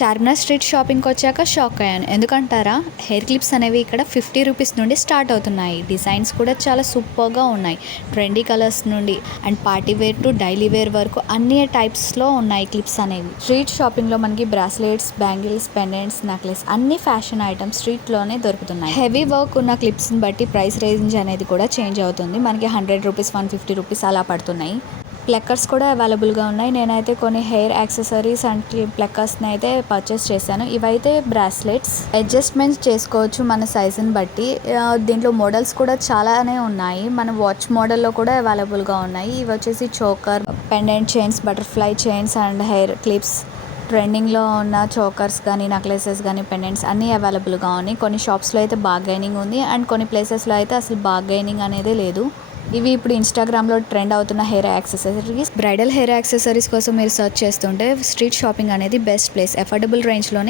Charminar street షాపింగ్కి వచ్చాక shock అయ్యాను. ఎందుకంటారా, హెయిర్ క్లిప్స్ అనేవి ఇక్కడ 50 రూపీస్ నుండి స్టార్ట్ అవుతున్నాయి. డిజైన్స్ కూడా చాలా సూపర్గా ఉన్నాయి. ట్రెండీ కలర్స్ నుండి and party wear to daily wear వరకు అన్ని టైప్స్లో ఉన్నాయి క్లిప్స్ అనేవి. స్ట్రీట్ షాపింగ్లో మనకి బ్రాస్లెట్స్, బ్యాంగిల్స్, పెండెంట్స్, నెక్లెస్ అన్ని ఫ్యాషన్ ఐటమ్స్ స్ట్రీట్లోనే దొరుకుతున్నాయి. హెవీ వర్క్ ఉన్న క్లిప్స్ని బట్టి ప్రైస్ రేంజ్ అనేది కూడా చేంజ్ అవుతుంది. మనకి 100 రూపీస్, 150 రూపీస్ అలా పడుతున్నాయి. ప్లక్కర్స్ కూడా అవైలబుల్గా ఉన్నాయి. నేనైతే కొన్ని హెయిర్ యాక్సెసరీస్ అండ్ ప్లక్కర్స్ని అయితే పర్చేస్ చేశాను. ఇవైతే బ్రాస్లెట్స్, అడ్జస్ట్మెంట్స్ చేసుకోవచ్చు మన సైజుని బట్టి. దీంట్లో మోడల్స్ కూడా చాలానే ఉన్నాయి. మన వాచ్ మోడల్లో కూడా అవైలబుల్గా ఉన్నాయి. ఇవి వచ్చేసి choker, pendant chains, butterfly chains and hair clips. ట్రెండింగ్లో ఉన్న చోకర్స్ కానీ, నెక్లెసెస్ కానీ, పెండెంట్స్ అన్నీ అవైలబుల్గా ఉన్నాయి. కొన్ని షాప్స్లో అయితే బార్గైనింగ్ ఉంది అండ్ కొన్ని ప్లేసెస్లో అయితే అసలు బార్గైనింగ్ అనేది లేదు. ఇవి ఇప్పుడు ఇన్స్టాగ్రామ్లో ట్రెండ్ అవుతున్న hair accessories. Bridal hair accessories కోసం మీరు సెర్చ్ చేస్తుంటే స్ట్రీట్ షాపింగ్ అనేది బెస్ట్ ప్లేస్. అఫోర్డబుల్ రేంజ్లోనే